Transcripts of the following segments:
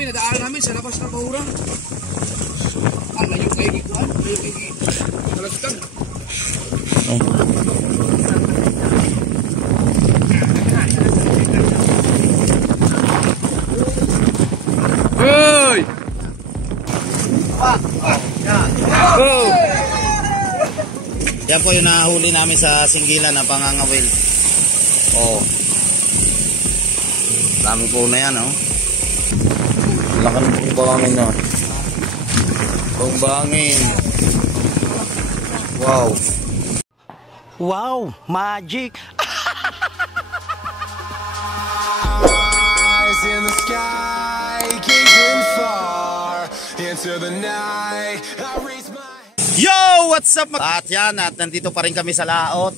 namin, nadaan namin sa labas ng Bahura. Layo kayo gikuhan, layo kayo gikuhan. Hoy! Go! Yan po yung nahuli namin sa singgilan na pangangawil. Oh. Dami po na yan, oh. Laki ng bangin, no. Bangin. Wow. Wow, magic. Eyes in the sky, gazing far into the night. I raise my... Yo, what's up? At yan, at nandito pa rin kami sa laot.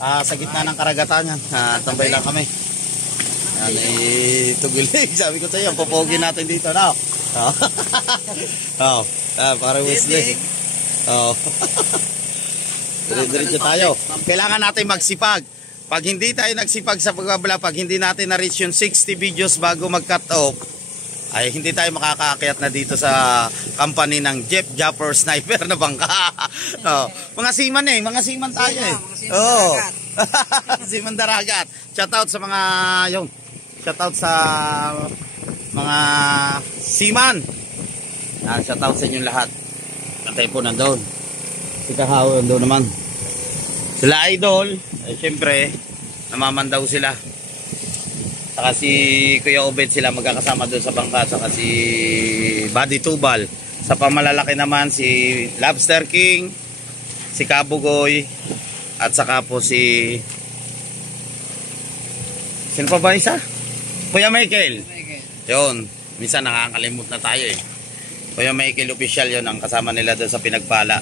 Sa gitna ng karagatan yan. Tambay lang kami. Yan, tugilig. Sabi ko sa iyo, popogin natin dito, no? Para Wesley. Diretso tayo. Kailangan natin magsipag. Pag hindi tayo nagsipag sa pagbablog, pag hindi natin na-reach yung 60 videos bago mag-cut off, ay hindi tayo makakaakyat na dito sa company ng Jeep Japper Sniper na bangka. Mga seaman mga seaman tayo seaman daragat. Shoutout sa mga shoutout sa mga seaman. Shoutout sa inyong lahat. Katay po nandoon. Si Kahaw nandoon naman. Sila Idol, syempre namamandaw sila. Saka si Kuya Obed, sila magkakasama doon sa bangka. Saka si Buddy Tubal. Sa pamalalaki naman si Lobster King, si Kabugoy, at saka po si... Sino pa ba isa? Kuya Michael. Yun, minsan nakakalimut na tayo eh. Kuya Michael official yun ang kasama nila doon sa Pinagpala.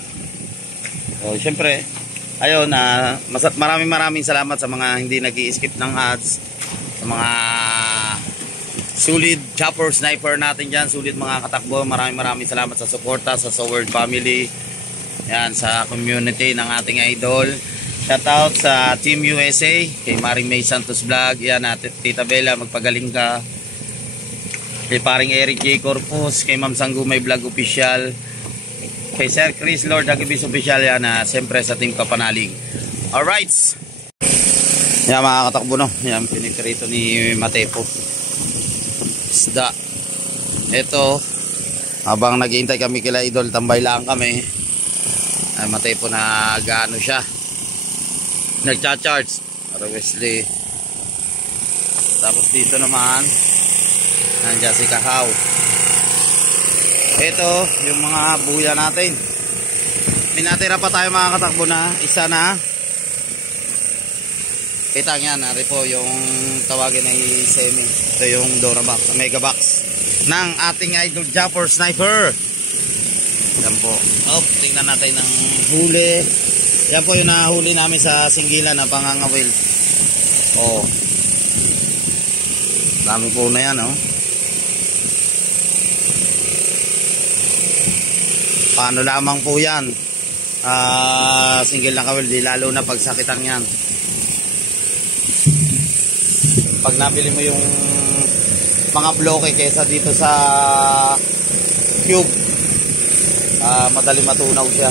So syempre, ayun, maraming salamat sa mga hindi nag-i-skip ng ads. Sa mga sulit chopper sniper natin dyan, sulit mga katakbo, maraming salamat sa suporta sa Soward family, yan, sa community ng ating idol. Shoutout sa Team USA, kay Maring May Santos Vlog, yan, natin Tita Bella, magpagaling ka, kay paring Eric J. Corpus, kay Ma'am Sanggumay Vlog Official, kay Sir Chris Lord Agibis Official, yan, siyempre sa Team Kapanalig. Alright, yan mga katakbo, no? Yan, piniprito ni Matepo. Isda. Ito, habang naghihintay kami kila Idol, tambay lang kami. Ay, Matepo na gaano siya. Nagcha-charge. Para Wesley. Tapos dito naman, nandiyan si Kahaw. Ito, yung mga buya natin. Minatira pa tayo mga katakbo na isa na. Kita nga, nari po yung tawagin ay semi. Ito yung Dorabox, Mega Box ng ating Idol Japper Sniper. Yan po. Tingnan natin ng huli. Yan po yung nahuli namin sa singgilan na pangangawil. Dami po na yan, Paano lamang po yan? Singgil na kawil, di lalo na pagsakitan yan. Pag nabili mo yung mga bloke kesa dito sa cube, madali matunaw siya.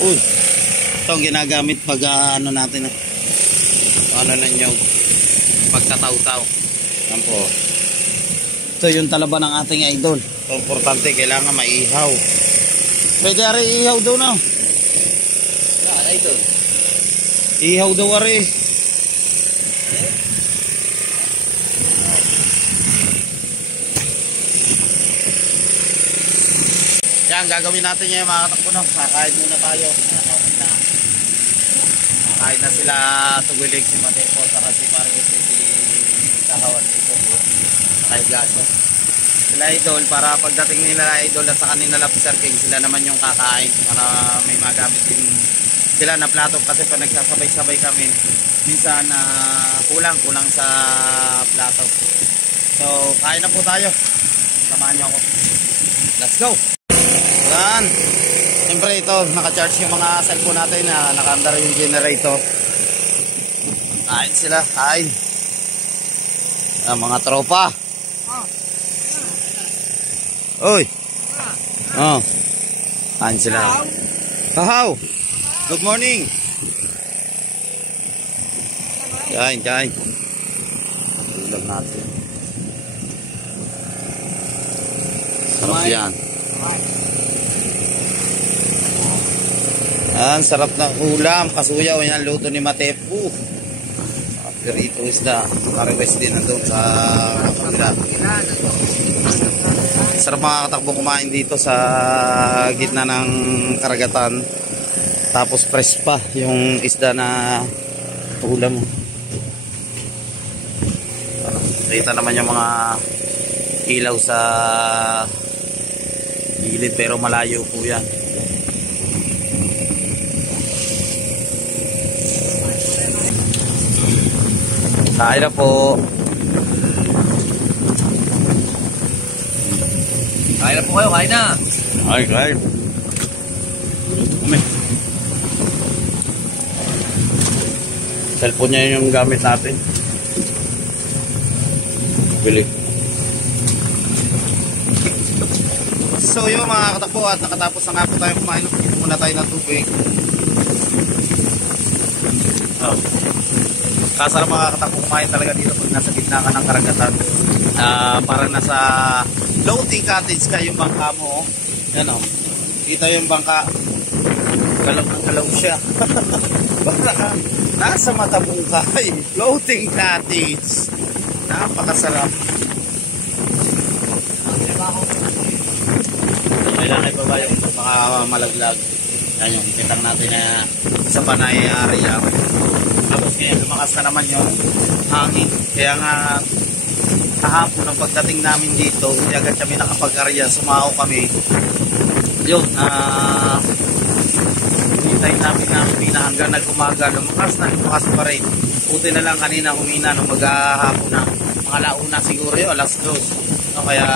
Uy, ito ang ginagamit pag ano natin ano na nyo, pagtataw-taw. Yan po. Ito yung talaba ng ating idol. Ito importante, kailangan maihaw. Pwede ari ihaw daw na. Idol, ihaw daw ari. Yan, gagawin natin yung mga katakbo, no? Kakain muna tayo. Kakain na sila Tugilig, si Matepo, saka si Paris, si Kahawan dito. Nakahiga siya. Sila Idol, para pagdating nila Idol at sa kanila Lobster King, sila naman yung kakain para may magamit din sila na plato. Kasi pag nagsasabay-sabay kami, minsan kulang sa plato. So, kain na po tayo. Samahan nyo ako. Let's go! Yan. Siyempre ito, naka-charge yung mga cellphone natin na naka-under yung generator. Kain sila, kain. Mga tropa. Oy. Oh. Kain sila. Hahaw. Good morning. Kain. Ulam natin. Sarap yan. Sarap ng ulam. Kasuyaw yan. Luto ni Matepu. Perito isda. Naka-request din nandun sa kabila. Sarap mga katakbo kumain dito sa gitna ng karagatan. Tapos fresh pa yung isda na ulam. Kita naman yung mga ilaw sa gilid pero malayo po yan. Kain na po. Kain na po kayo, kain na. Kain. Cellphone niya yung gamit natin. Bili. So yun mga katakbo, at nakatapos na nga po tayo kumain. Muna tayo ng tubig. Kasarap mga katakbo kumain talaga dito pag nasa gitna ka ng karagatan. Parang nasa floating cottage ka yung bangka mo. Yan o. Dito yung bangka. Galaw siya. Parang nasa Matabungkay. Floating cottage. Napakasarap. Kailangan ibaba yung baka malaglag. Yan yung kitang natin na sa Panay area. Tapos ngayon lumakas na naman yung hangin. Kaya nga kahapon ang pagdating namin dito, hindi agad kami nakapag-area. Sumao kami. Yun, hintayin namin na humina hanggang nag-umaga. Lumakas pa rin. Buti na lang kanina humina nung maghahapon na. Mga launa siguro yun, alas 2. No, kaya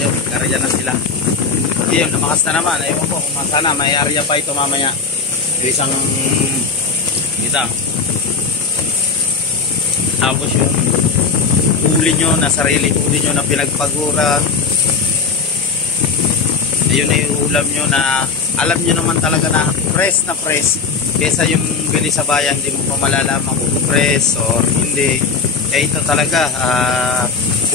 yun, nag-area na sila. Yun, lumakas na naman. Ewan ko, kung sana may area pa ito mamaya. Yung isang kita. Tapos yung huli nyo, na sarili huli nyo na pinagpaguran. Ayun na yung ulam nyo na alam nyo naman talaga na fresh na fresh. Kesa yung bili sa bayan, hindi mo pa malalaman kung fresh or hindi. Eh ito talaga,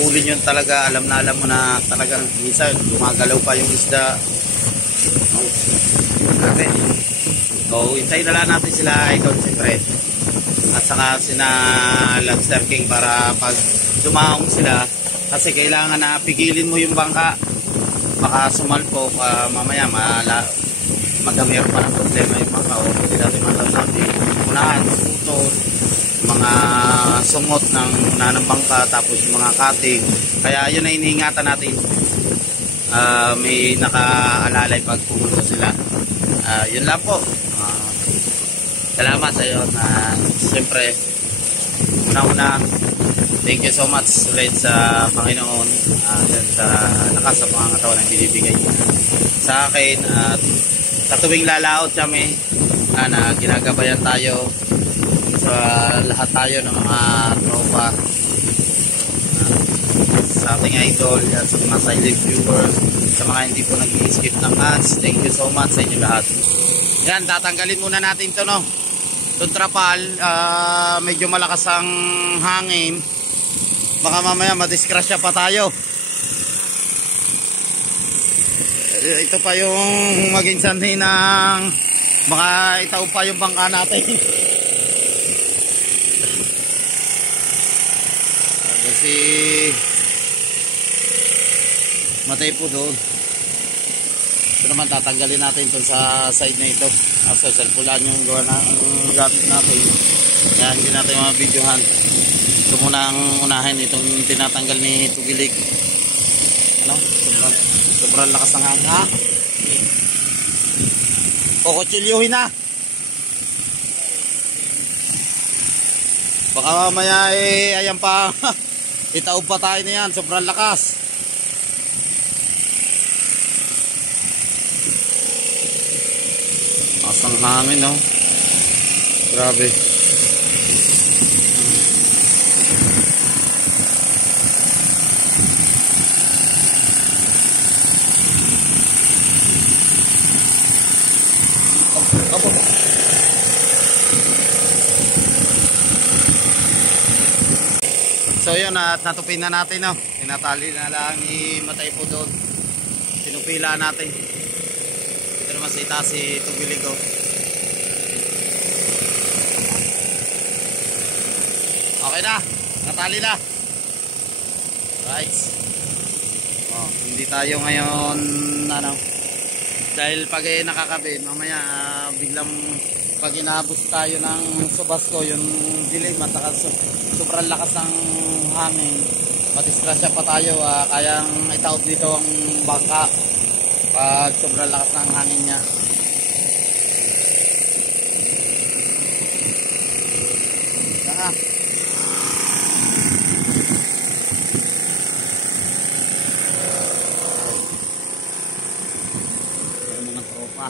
huli nyo talaga, alam mo na talagang minsan gumagalaw pa yung isda. Okay. So, hintayin na lang natin sila ikaw siyempre. At saka sina Lobster King para pag dumaong sila, kasi kailangan na pigilin mo yung bangka. Baka sumalpok, mamaya magamir pa ng problema yung bangka o hindi natin matasabi. Unahan, putol, mga sungot ng unang bangka, tapos yung mga cutting. Kaya yun na iniingatan natin. May nakaalalay pag pumunta sila. Yun lang po. Salamat sa iyo na siyempre una-una thank you so much ulit sa Panginoon sa lakas sa pangangatawan na binibigay sa akin at sa tuwing lalaot kami na ginagabayan tayo sa lahat tayo ng mga tropa sa ating idol at sa mga silent viewers, sa mga hindi po nag-i-skip ng ads. Thank you so much sa inyo lahat. Yan, tatanggalin muna natin to, no? Itong trapal, medyo malakas ang hangin. Baka mamaya madiskrasya pa tayo. Ito pa yung maging sanhi ng baka itaw pa yung bangka natin. Kasi matay po doon. Ito naman tatanggalin natin itong sa side na ito. After cellphone yung gawa na ang gamit natin. Kaya hindi natin mga videohan. Ito muna ang unahin itong tinatanggal ni Tugilik. Ano? Sobrang lakas ng hangin. Kukutsilyuhin na. Baka mamaya ayan pa. Itaob pa tayo na yan. Sobrang lakas. Asang hangin, no? Grabe. yun, at natupin na natin, no? Tinatali na lang ni Matay po doon. Tinupila natin. Ito naman sa itaas si Tubilig, oh. Okay na, natali na. Right. Oh, hindi tayo ngayon, ano, dahil pag nakakabit, mamaya biglang pag inaabot tayo ng subasto, yung dilim at sobrang lakas ng hangin, madisgrasya pa tayo, kayang itaob dito ang bangka pag sobrang lakas ng hangin niya. Saka mga tropa.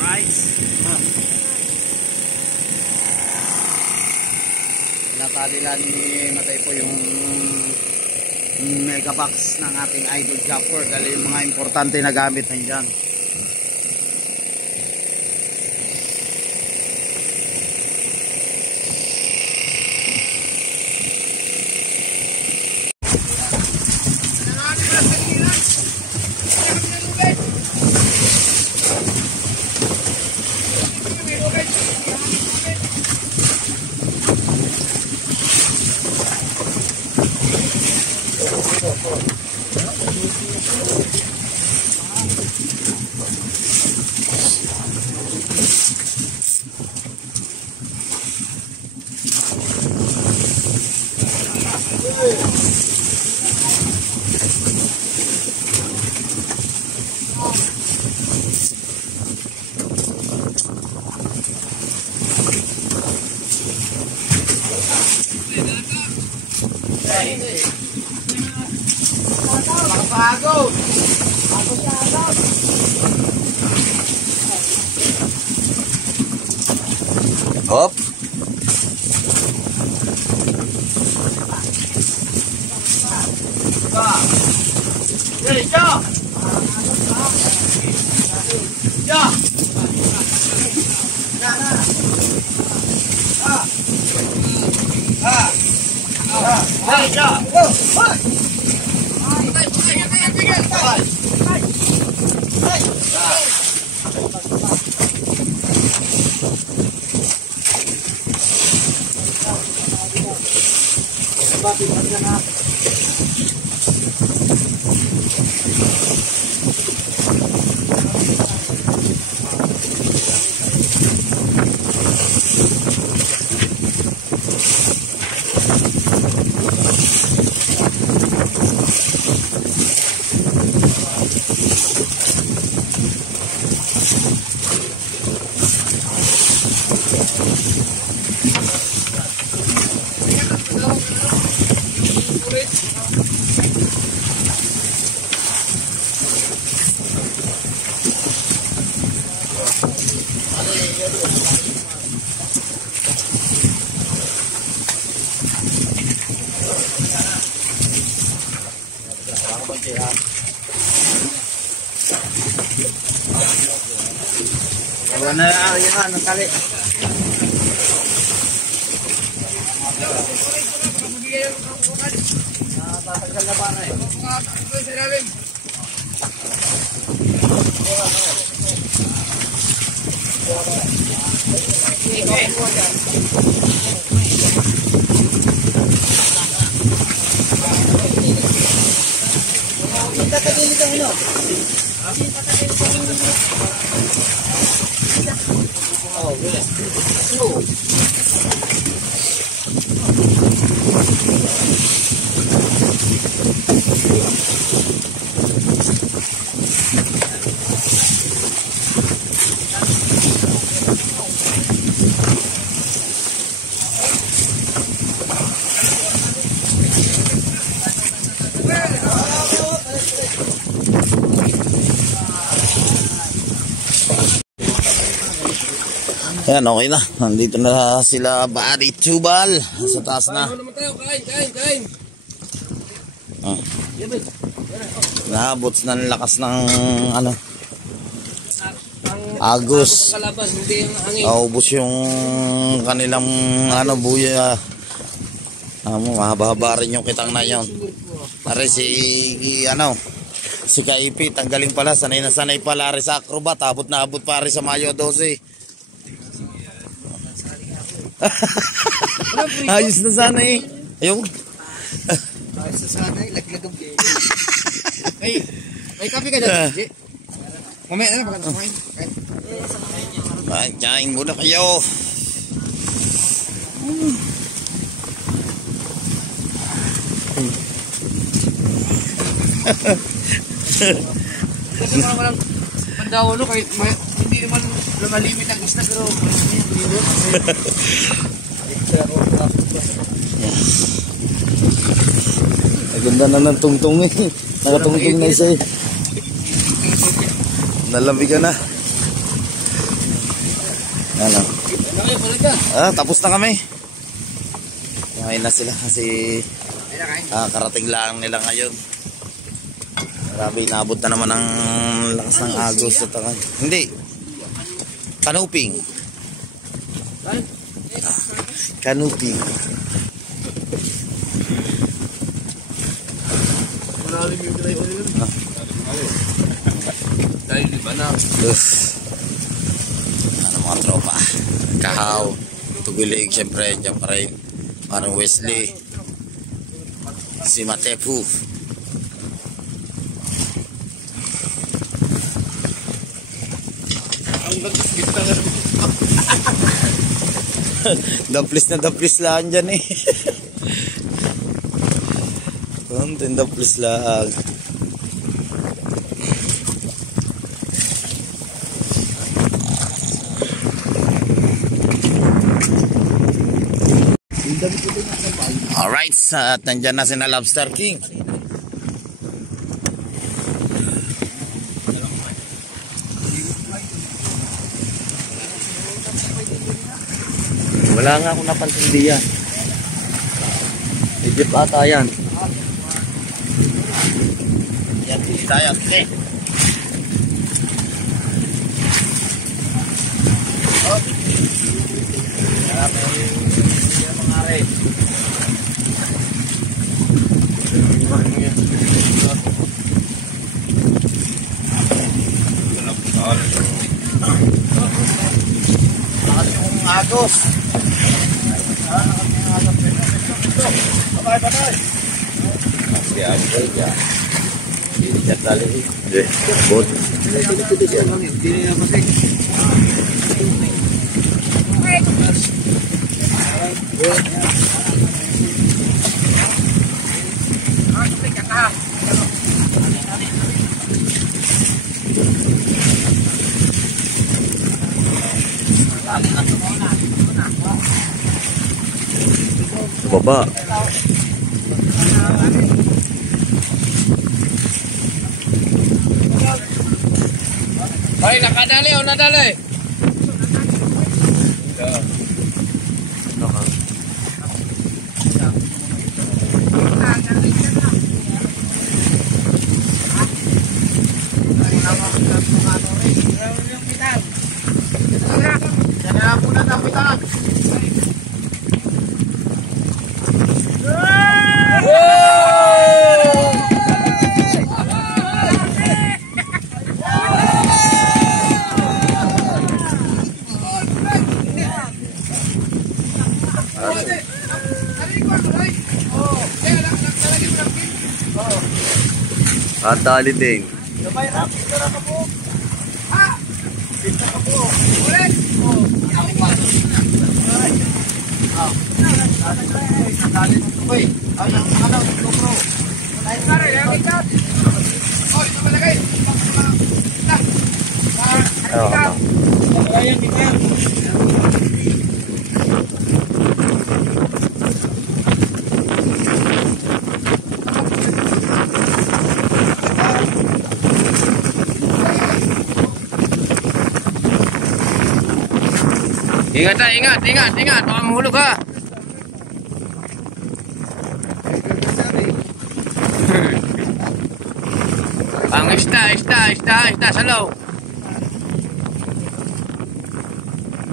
Alright. Natali lang ni Matay po yung mega box ng ating idol chopper dahil yung mga importante na gamit nandiyan. Pagod. Hop. Wala na yan ang tali. Tatanggal na ba na eh? Ayan, okay na. Nandito na sila Bari Tubal. Sa taas na. Kain. Naabot na ng lakas ng ano. Agos. Kalaban, hindi yung hangin. Naubos yung kanilang ano buya. Mahaba-haba rin yung kitang na yun. Pare si Kaipi, tanggaling pala, sanay na sanay pala rin sa acrobat, abot na abot pare sa Mayo 12. Ayos na sana eh. Ayun. Ayos na sana eh, laglag ang may kape ka dyan, G? Mamaya na, baka kumain. Kain muna kayo. Kasi parang walang pandawa no, kahit hindi naman lumalimit ang isla, pero Ganda na ng tungtong eh. Nakatungtong na isa eh. Nalamig ka na. Ano? Tapos na kami. Kumain na sila kasi karating lang nila ngayon. Grabe, inabot na naman ang lakas ng agos sa tangan. Hindi. Kanuping. Kanuping. malalim yung kilay o nila. Dahil di ba na? Ano mga tropa? Kahaw. Tugulig, syempre. Diyan pa rin. Parang Wesley. Si Matepu. Daplis lang dyan eh. Konting daplis lang. Alright, at nandyan na sina Lobster King. Wala nga akong napansin diyan. Egypt ata yan. Yan, tayo. Okay. Agos. Patay. Masih apa ya? Ini jatali. Deh, bot. Hindi na kasi. Baba. Ay, nakadali o nadali? At dali din. Ingat, baka mahulog ha. Ang isda sa loob.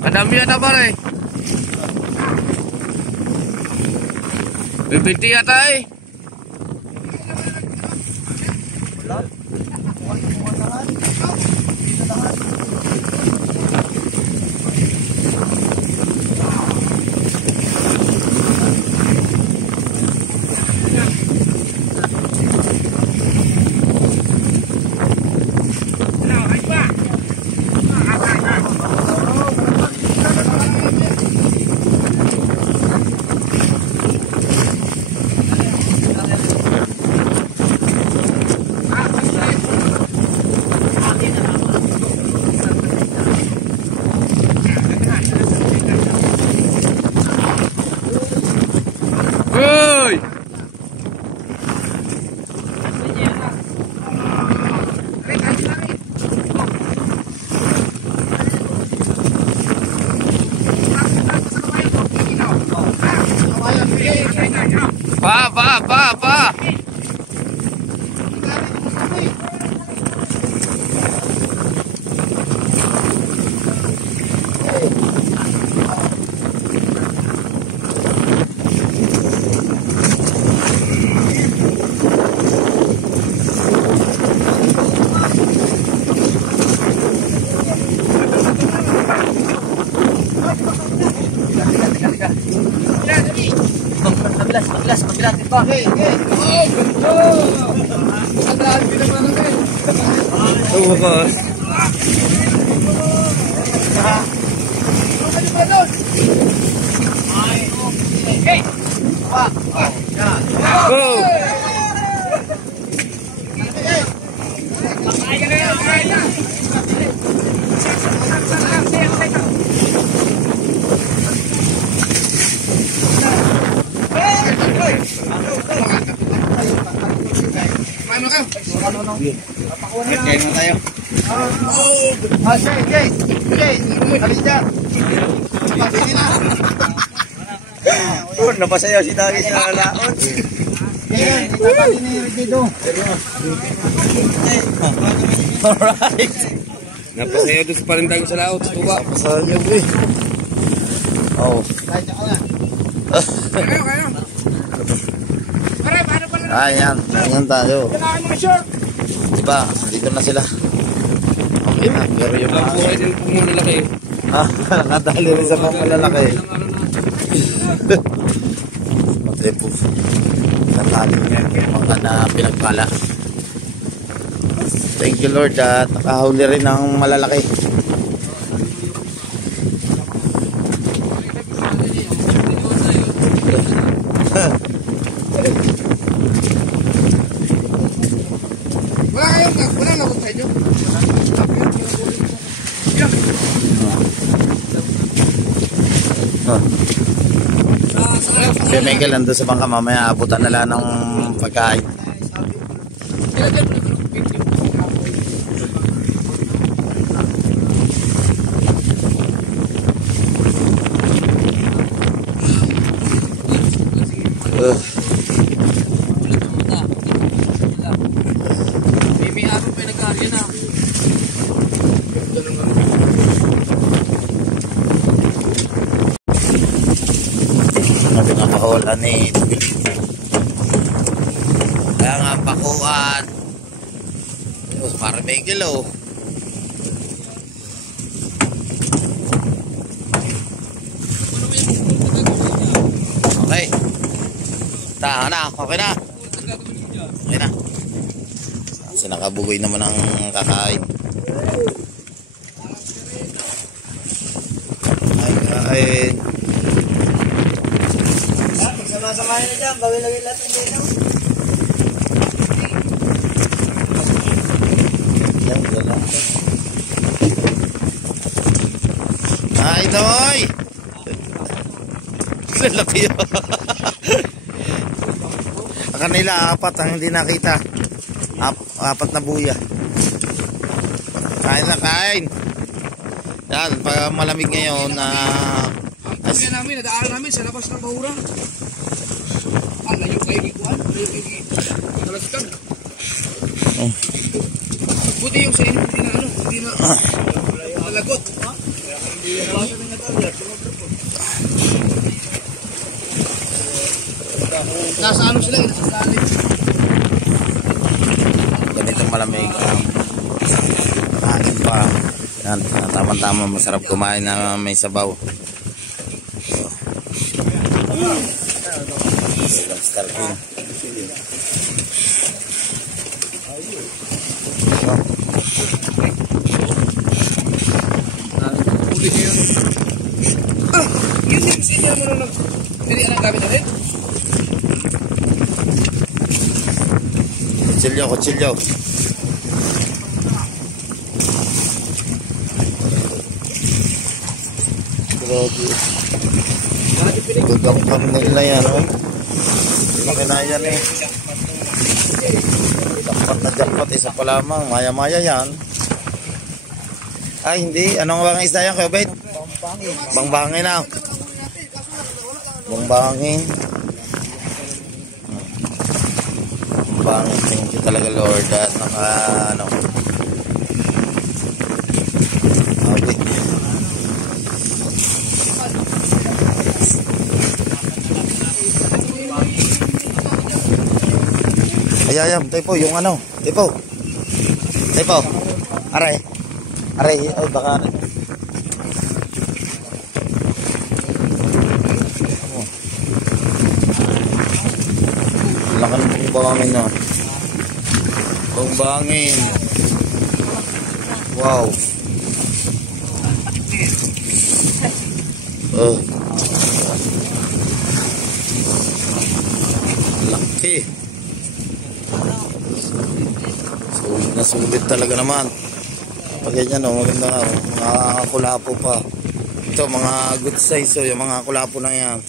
Kadami yata pare. Bibiti yata eh. Pa. Mabilatin pa. Bukas. Go! Kaya mo tayo. Napasayaw si Dagi sa laot. Alright. Napasayaw doon sa parintang sa laot. Tuba. Napasayaw eh. Oh. Ayan. Ayan tayo. Diba? Dito na sila. Okay na. Pero yung mga... Buhay din po muna laki. Nakatali rin sa mga malalaki. Matay po. Nakatali niya yung mga na pinagpala. Thank you Lord at nakahuli rin ng malalaki. Wala na kung sa inyo. Kaya Michael, nandun sa bangka mamaya, abutan na lang ng pagkain. May araw pa nag-aarya na. Nabi nga pakulan ni kaya nga pakuan para Michael oh. Okay. Tahan na, okay na. Okay na. Kasi nakabugoy naman ang kakain. Ay. Sama-samahin na dyan, bawin-lagin lahat ng dito. Yan, wala. Ay, Toy! Lalaki yun. Ang kanila, apat ang hindi nakita. Apat na buya. Kain na, kain. Yan, pag malamig ngayon na... Ang kuya namin, nadaan namin sa labas ng bahura. Ang layo kayo gikuan, layo kayo gikuan. Buti yung sa inyo, hindi na nalagot. Basa na nga Nasa ano sila, nasa lalim. Ganitong malamig. Kain pa. Yan, tama-tama, masarap kumain na may sabaw. Starting. Ulit yun. Yun yung senior mo nung nagpilihan ang gamit natin. Kutsilyo. Gagawin nila yan, oh. Laki na yan, eh. Jackpot, isa pa lamang. Maya-maya yan. Ay, hindi. Anong bang isda yan, Kuya Bet? Bangbangin na. Bangbangin. Bangbangin. Thank you talaga, Lord. At wait. Ayayam, tayo po, yung ano. Tayo po. Aray, oh, baka lakan ng bangin na. Bangin. Wow. Laki. Sulit talaga naman. Pag ganyan, no, maganda nga. Mga kulapo pa. Ito, mga good size. So, yung mga kulapo lang yan.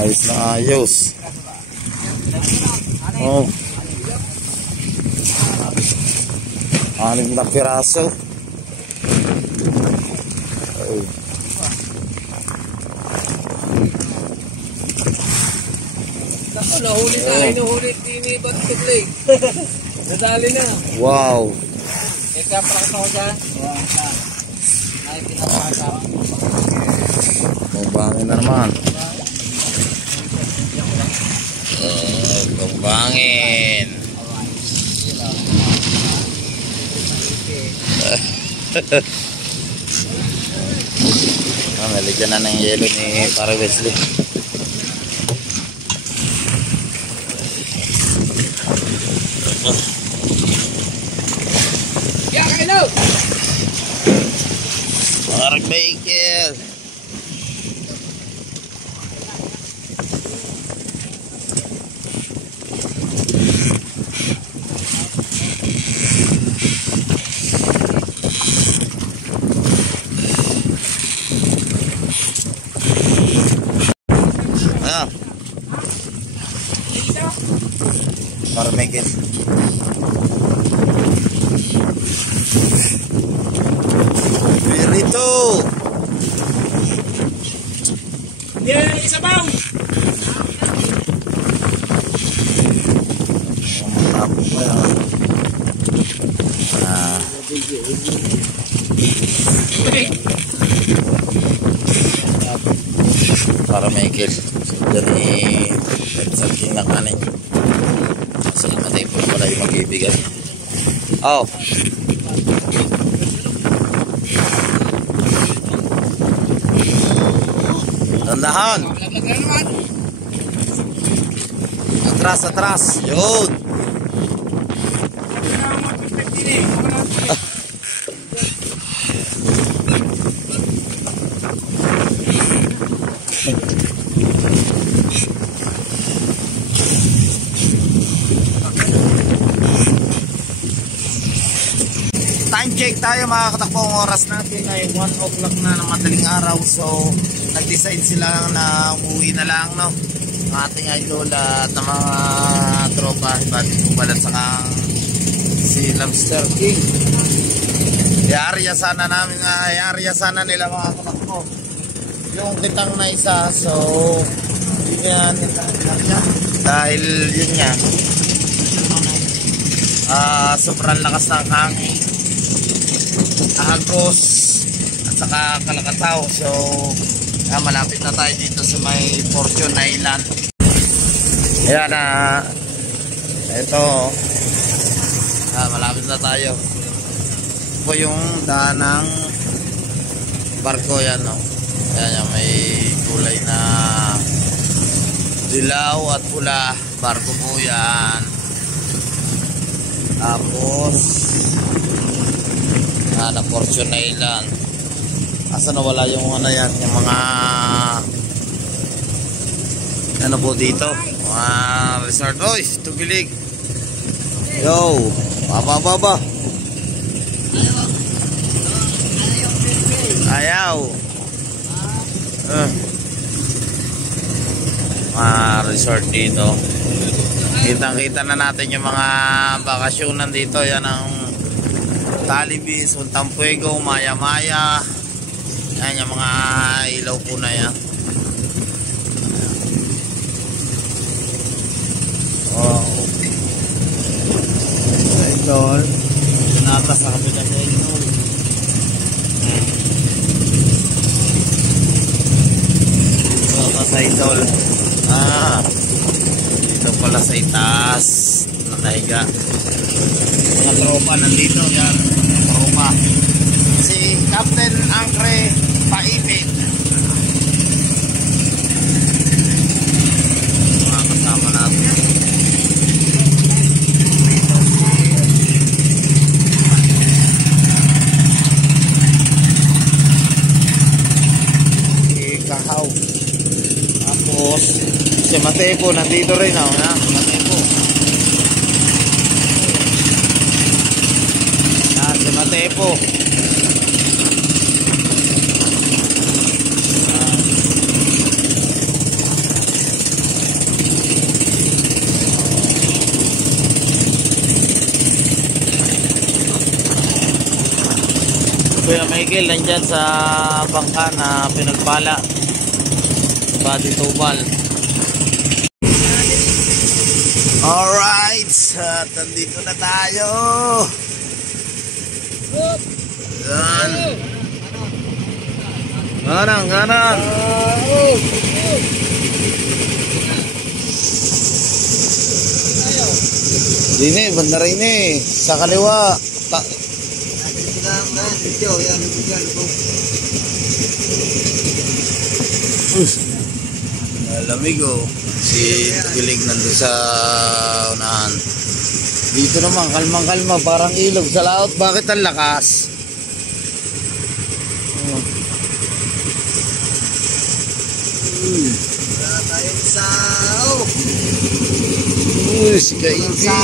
Ayos na ayos. Anim na piraso. Nahuli na, inuhuli ni Batok Lake. Nadali na. Wow. Kaya pala ko dyan. Ay, pinapasa. Bangin na naman. Bangin. Naligyan na ng yelo ni Para Wesley. Yeah, I know. Mark Baker. Para make it. Pirito. Yeah, isa bang. Tapos pa yan. Para make it. Jadi saking ng kanin. Salamat tayo po pala yung mag-ibigay. Oh. Tandahan. Atras. Yun. Time check tayo mga katakbo. Ang oras natin ay 1 o'clock na ng madaling araw. So nag-decide sila na umuwi na lang, no? Ang ating idol at ng mga tropa, ibati po balat sa si Lobster King. Iarya sana nila mga katakbo yung kitang na isa. So yan, dahil yun nga sobrang lakas ng hangin. Agos at saka Kalakataw. So malapit na tayo dito sa may Fortune Island. Ayan na. Ito. Malapit na tayo. Ito po yung daan ng barko yan, no? Ayan, may kulay na dilaw at pula. Barko po yan. Tapos na Fortune Island. Asa na wala yung ano yan, yung mga ano po dito, mga resort. Oy, tugilig. Yo, baba. Ayaw. Mga resort dito. Kitang-kita na natin yung mga bakasyonan dito. Yan ang Talibis, Untang Puego, Maya-Maya. Yan yung mga ilaw po na yan. Wow. Idol. Nata sa kabila sa Idol. Ito sa Idol. Dito pala sa itaas. Nakahiga. Mga tropa nandito. Yan. Tropa. Si Captain Angre Paipit. Mga kasama natin. Kahaw. Tapos si Matepo nandito rin, si Matepo. Si Matepo. Kuya Michael nandyan sa bangka na pinagpala. Body tubal. Alright, nandito na tayo. Yan. Ganang. Dini, banda rin sa kaliwa. Lamig si Gilig nandun sa unahan. Dito naman kalmang-kalma, parang ilog sa laot. Bakit ang lakas? Wala tayong sao. Si Kaipit.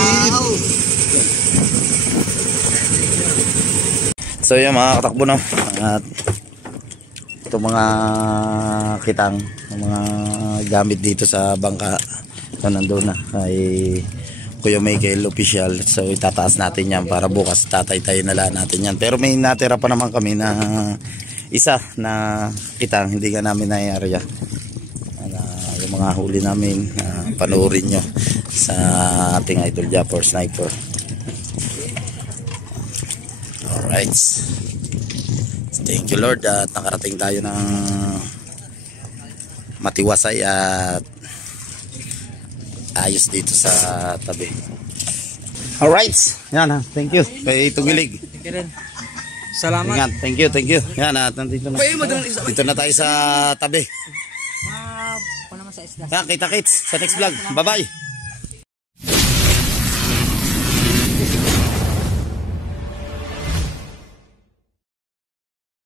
So yan mga katakbo na. At ito mga kitang, mga gamit dito sa bangka na nandun na ay Kuya Michael official. So itataas natin yan para bukas tatay-tayo na lang natin yan. Pero may natira pa naman kami na isa na kitang hindi ka namin naiarya. Yung mga huli namin panoorin nyo sa ating Idol Japper Sniper. Alright, thank you Lord at nakarating tayo ng matiwasay at ayos dito sa tabi. Alright, yan thank you kay Tugilig. Thank you rin. Salamat. Ingat, thank you. Yan nandito na. Dito na tayo sa tabi. Pa naman sa isla. Kita-kits sa next vlog. Bye bye.